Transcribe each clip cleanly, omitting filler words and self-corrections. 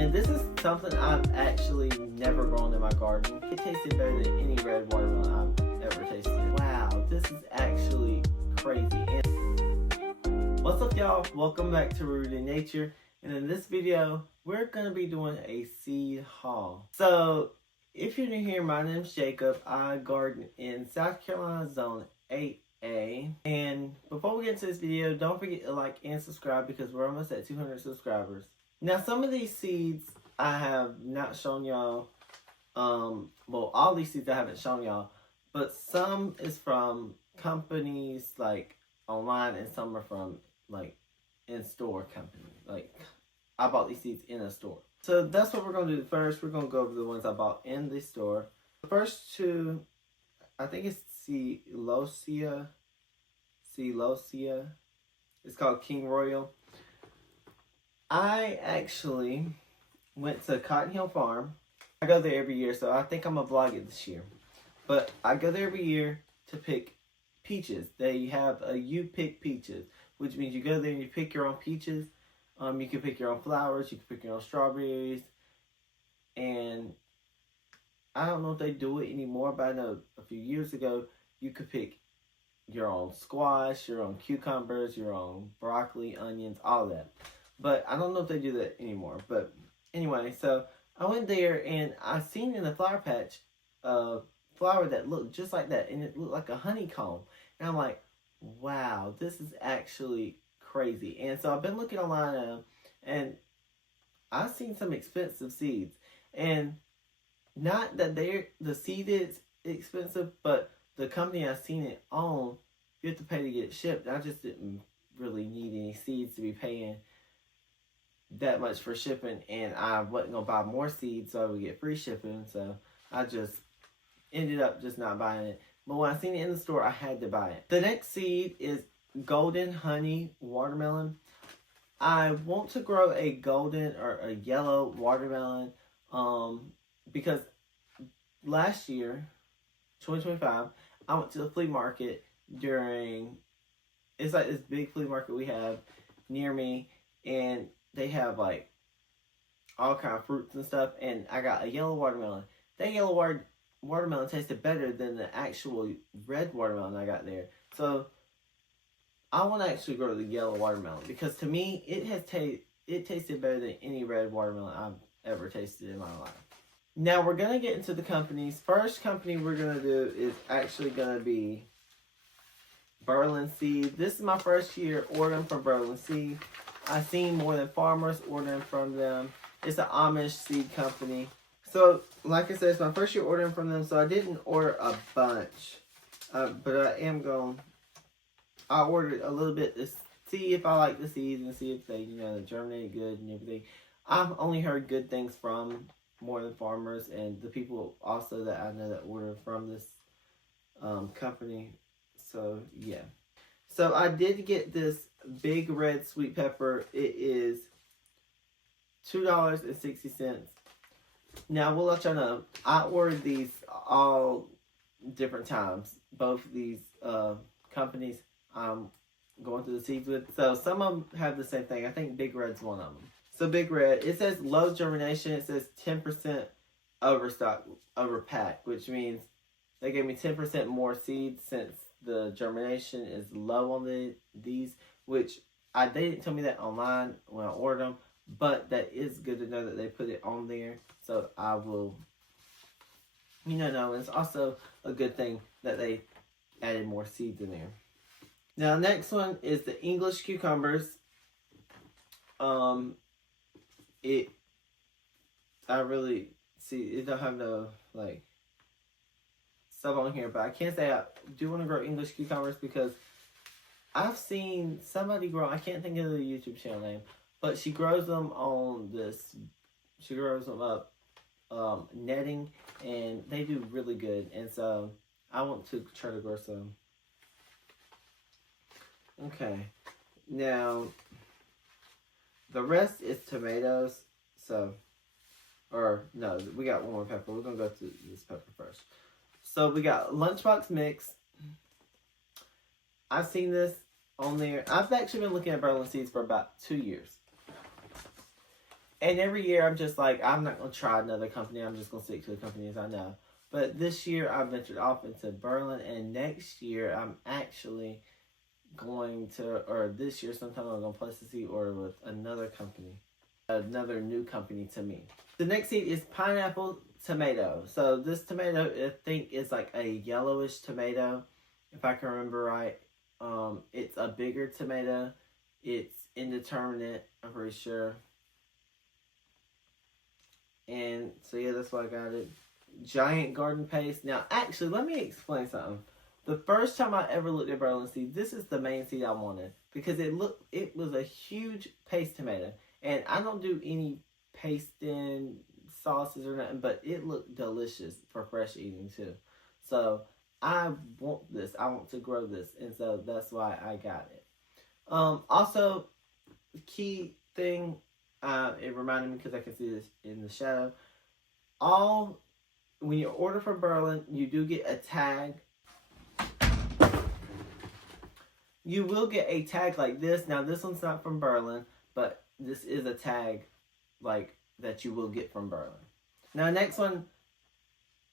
And this is something I've actually never grown in my garden. It tasted better than any red watermelon I've ever tasted. Wow, this is actually crazy. And what's up, y'all? Welcome back to Rooted in Nature. And in this video, we're going to be doing a seed haul. So, if you're new here, my name's Jacob. I garden in South Carolina Zone 8A. And before we get into this video, don't forget to like and subscribe because we're almost at 200 subscribers. Now, some of these seeds I have not shown y'all. Well, all these seeds I haven't shown y'all. But some is from companies like online and some are from like in-store companies. Like, I bought these seeds in a store. So that's what we're going to do first. We're going to go over the ones I bought in the store. The first two, I think it's Celosia. It's called King Royal. I actually went to Cotton Hill Farm. I go there every year, so I think I'm going to vlog it this year. But I go there every year to pick peaches. They have a You Pick Peaches, which means you go there and you pick your own peaches. You can pick your own flowers, you can pick your own strawberries. And I don't know if they do it anymore, but I know a few years ago you could pick your own squash, your own cucumbers, your own broccoli, onions, all of that. But I don't know if they do that anymore. But anyway, so I went there and I seen in the flower patch a flower that looked just like that. And it looked like a honeycomb. And I'm like, wow, this is actually crazy. And so I've been looking online now. And I've seen some expensive seeds. And not that the seed is expensive, but the company I've seen it on, you have to pay to get it shipped. I just didn't really need any seeds to be paying that much for shipping, and I wasn't gonna buy more seeds so I would get free shipping, so I just ended up just not buying it. But when I seen it in the store, I had to buy it. The next seed is Golden Honey Watermelon. I want to grow a golden or a yellow watermelon because last year, 2025, I went to the flea market it's like this big flea market we have near me, and they have like all kind of fruits and stuff, and I got a yellow watermelon. That yellow watermelon tasted better than the actual red watermelon I got there. So I want to actually grow the yellow watermelon because to me it tasted better than any red watermelon I've ever tasted in my life. Now we're going to get into the companies. First company we're going to do is actually going to be Berlin Seed. This is my first year ordering from Berlin Seed. I've seen more than farmers ordering from them. It's an Amish seed company. So, like I said, it's my first year ordering from them, so I didn't order a bunch. But I ordered a little bit to see if I like the seeds and see if they, they germinate good and everything. I've only heard good things from More Than Farmers and the people also that I know that order from this company. So, yeah. So, I did get this big red sweet pepper. It is $2.60. Now, we'll let y'all know, I ordered these all different times. Both of these companies I'm going through the seeds with. So, some of them have the same thing. I think Big Red's one of them. So, Big Red, it says low germination. It says 10% over pack, which means they gave me 10% more seeds since the germination is low on these, which they didn't tell me that online when I ordered them, but that is good to know that they put it on there. So I will, know. It's also a good thing that they added more seeds in there. Now, next one is the English cucumbers. I really see it don't have no stuff on here, but I can't say I do want to grow English cucumbers because I've seen somebody grow, I can't think of the YouTube channel name, but she grows them on she grows them up netting, and they do really good, and so I want to try to grow some. Okay, now the rest is tomatoes, we got one more pepper. We're going to go to this pepper first. So we got Lunchbox Mix. I've seen this on there. I've actually been looking at Berlin Seeds for about 2 years. And every year I'm just like, I'm not going to try another company. I'm just going to stick to the companies I know. But this year I ventured off into Berlin, and next year I'm actually going to, or this year sometime I'm going to place a seed order with another company. Another new company to me. The next seed is pineapple tomato. So this tomato, I think, is like a yellowish tomato, if I can remember right. It's a bigger tomato. It's indeterminate, I'm pretty sure. And so yeah, that's why I got it. Giant garden paste. Now, actually, let me explain something. The first time I ever looked at Berlin seed, this is the main seed I wanted because it was a huge paste tomato, and I don't do any pasting sauces or nothing, but it looked delicious for fresh eating too. So I want this. I want to grow this, and so that's why I got it. Also, key thing. It reminded me because I can see this in the shadow. When you order from Berlin, you do get a tag. You will get a tag like this. Now, this one's not from Berlin, but this is a tag like that you will get from Berlin. Now, next one.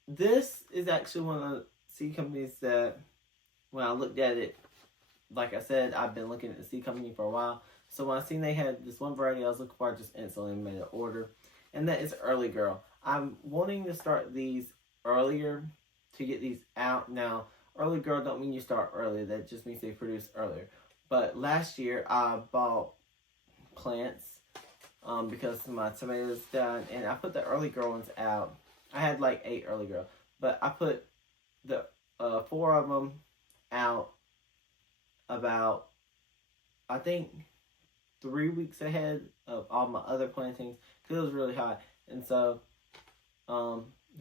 This is actually one of the seed companies that, when I looked at it, like I said, I've been looking at the seed company for a while. So when I seen they had this one variety I was looking for, I just instantly made an order. And that is Early Girl. I'm wanting to start these earlier to get these out. Now, Early Girl don't mean you start early. That just means they produce earlier. But last year, I bought plants because my tomatoes died. And I put the Early Girl ones out. I had like 8 Early Girl. But I put the 4 of them out about, I think, 3 weeks ahead of all my other plantings because it was really hot. And so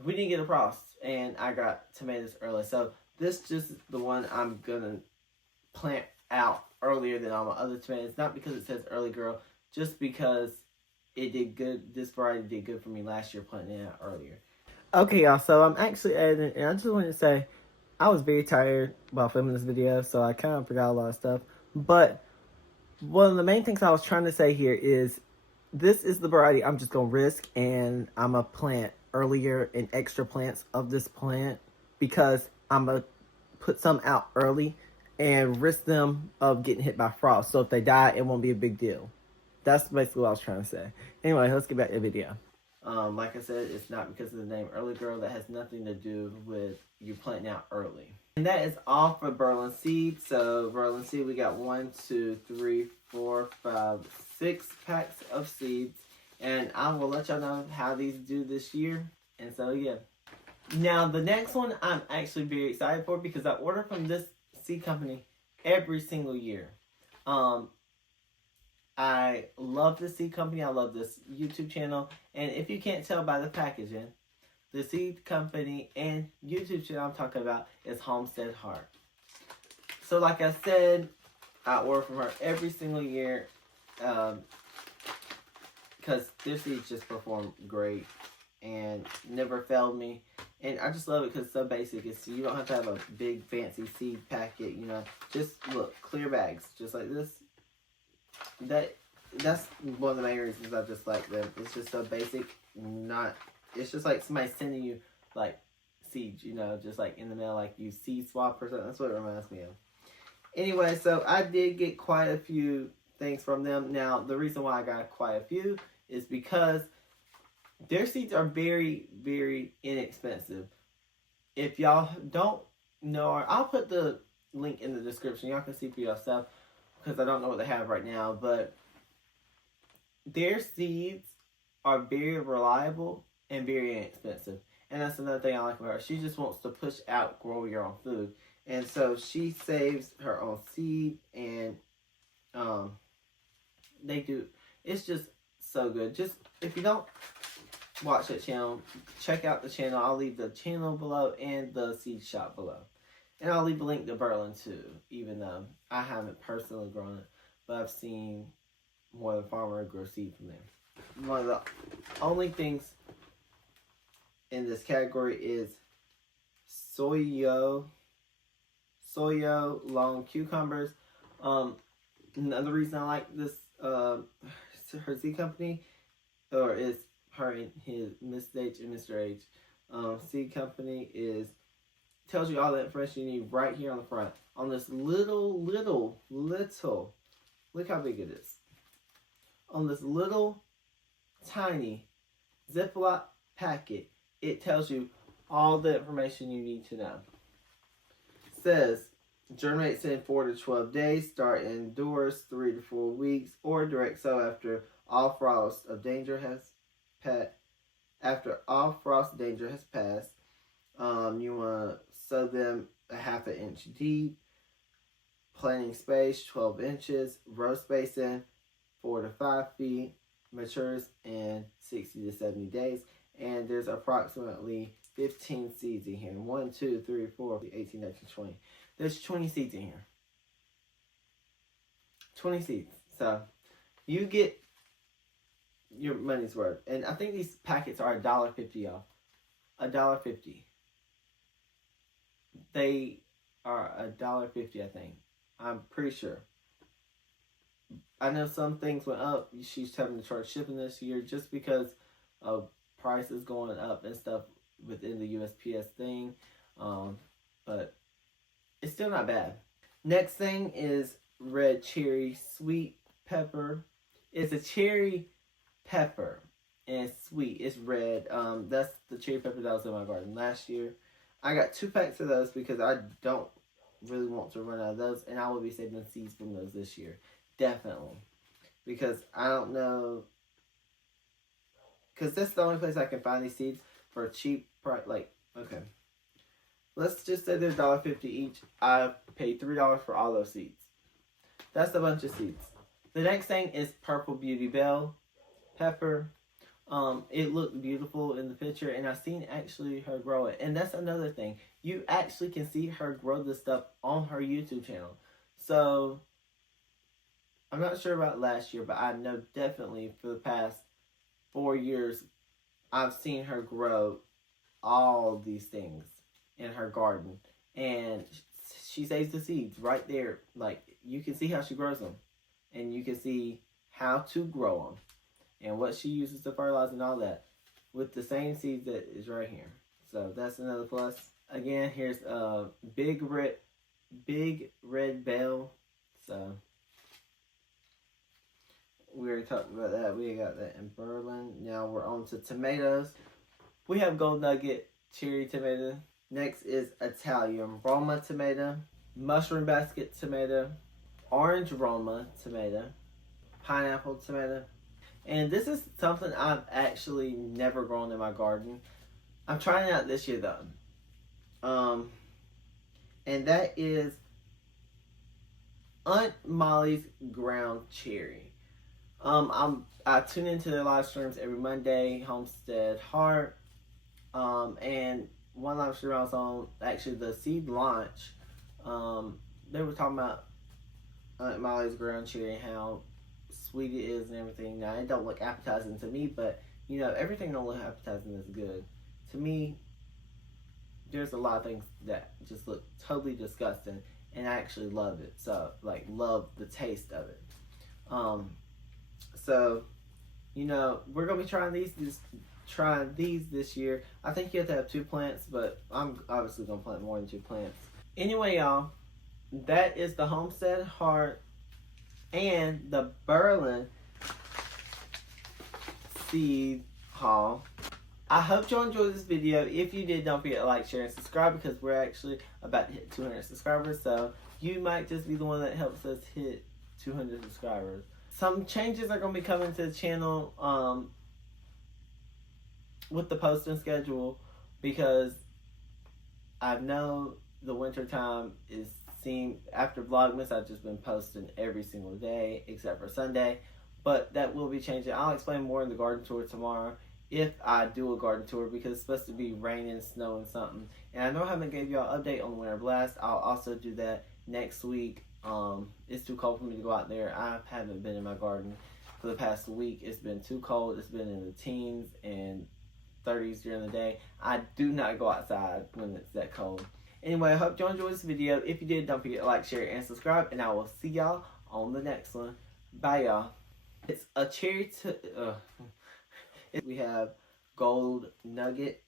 we didn't get a frost, and I got tomatoes early. So this just is the one I'm gonna plant out earlier than all my other tomatoes. Not because it says Early Girl, just because it did good. This variety did good for me last year planting it out earlier. Okay, y'all. So I'm actually editing, and I just wanted to say I was very tired while filming this video, so I kind of forgot a lot of stuff. But one of the main things I was trying to say here is this is the variety I'm just going to risk, and I'm going to plant earlier and extra plants of this plant because I'm going to put some out early and risk them of getting hit by frost. So if they die, it won't be a big deal. That's basically what I was trying to say. Anyway, let's get back to the video. Like I said, it's not because of the name Early Girl. That has nothing to do with you planting out early. And that is all for Berlin seed. So Berlin seed, we got 1, 2, 3, 4, 5, 6 packs of seeds. And I will let y'all know how these do this year. And so yeah. Now the next one I'm actually very excited for because I order from this seed company every single year. I love this seed company. I love this YouTube channel. And if you can't tell by the packaging, the seed company and YouTube channel I'm talking about is Homestead Heart. So like I said, I order from her every single year because their seeds just perform great and never failed me. And I just love it because it's so basic. You don't have to have a big fancy seed packet, you know. Just look, clear bags, just like this. That's one of the main reasons I just like them. It's just so basic. It's just like somebody sending you like seeds, you know, just like in the mail, like you seed swap or something. That's what it reminds me of. Anyway, so I did get quite a few things from them. Now, the reason why I got quite a few is because their seeds are very, very inexpensive. If y'all don't know, I'll put the link in the description. Y'all can see for yourself because I don't know what they have right now. But their seeds are very reliable and very inexpensive. And that's another thing I like about her. She just wants to push out, grow your own food. And so she saves her own seed and they do. It's just so good. Just if you don't watch that channel, check out the channel. I'll leave the channel below and the seed shop below. And I'll leave a link to Berlin too, even though I haven't personally grown it. But I've seen more than farmer grow seed from there. One of the only things in this category is Soyo long cucumbers. Another reason I like this her seed company or it's her and his Miss H and Mr. H. Seed company is tells you all the information you need right here on the front on this little. Look how big it is. On this little tiny Ziploc packet, it tells you all the information you need to know. It says germinates in 4 to 12 days, start indoors 3 to 4 weeks, or direct sow after all frost danger has passed. You want to sow them a 1/2 inch deep. Planting space 12 inches. Row spacing 4 to 5 feet. Matures in 60 to 70 days. And there's approximately 15 seeds in here. 1, 2, 3, 4, 18, 19, 20. There's 20 seeds in here. 20 seeds. So you get your money's worth. And I think these packets are $1.50 y'all. $1.50. They are $1.50, I think. I'm pretty sure. I know some things went up. She's having to charge shipping this year just because of prices going up and stuff within the USPS thing. But it's still not bad. Next thing is red cherry sweet pepper. It's a cherry pepper and sweet. It's red. That's the cherry pepper that was in my garden last year. I got 2 packs of those because I don't really want to run out of those, and I will be saving seeds from those this year. Definitely. Because I don't know, because that's the only place I can find these seeds for a cheap price. Like, okay, let's just say they're $1.50 each. I paid $3 for all those seeds. That's a bunch of seeds. The next thing is purple beauty bell pepper. It looked beautiful in the picture, and I've seen actually her grow it. And that's another thing. You actually can see her grow this stuff on her YouTube channel. So, I'm not sure about last year, but I know definitely for the past 4 years, I've seen her grow all these things in her garden. And she saves the seeds right there. Like, you can see how she grows them. And you can see how to grow them. And what she uses to fertilize and all that. With the same seeds that is right here. So, that's another plus. Again, here's a big red bell. So, we already talked about that. We got that in Berlin. Now we're on to tomatoes. We have Gold Nugget cherry tomato. Next is Italian Roma tomato, mushroom basket tomato, orange Roma tomato, pineapple tomato. And this is something I've actually never grown in my garden. I'm trying it out this year though. And that is Aunt Molly's ground cherry. I tune into their live streams every Monday, Homestead Heart. And one live stream I was on, actually the seed launch, they were talking about Aunt Molly's ground cherry and how sweet it is and everything. Now, it don't look appetizing to me, but, you know, everything don't look appetizing is good. To me, there's a lot of things that just look totally disgusting, and I actually love it. So, like, love the taste of it. So, you know, we're going to be trying these this year. I think you have to have 2 plants, but I'm obviously going to plant more than 2 plants. Anyway, y'all, that is the Homestead Heart and the Berlin seed haul. I hope you enjoyed this video. If you did, don't forget to like, share, and subscribe, because we're actually about to hit 200 subscribers. So you might just be the one that helps us hit 200 subscribers. Some changes are going to be coming to the channel with the posting schedule, because I know the winter time is seen after Vlogmas. I've just been posting every single day except for Sunday, but that will be changing. I'll explain more in the garden tour tomorrow, if I do a garden tour, because it's supposed to be raining, snowing, something. And I know I haven't gave y'all an update on the Winter Blast. I'll also do that next week. It's too cold for me to go out there. I haven't been in my garden for the past week. It's been too cold. It's been in the teens and 30s during the day. I do not go outside when it's that cold. Anyway, I hope you enjoyed this video. If you did, don't forget to like, share, and subscribe. And I will see y'all on the next one. Bye, y'all. It's a cherry We have gold nugget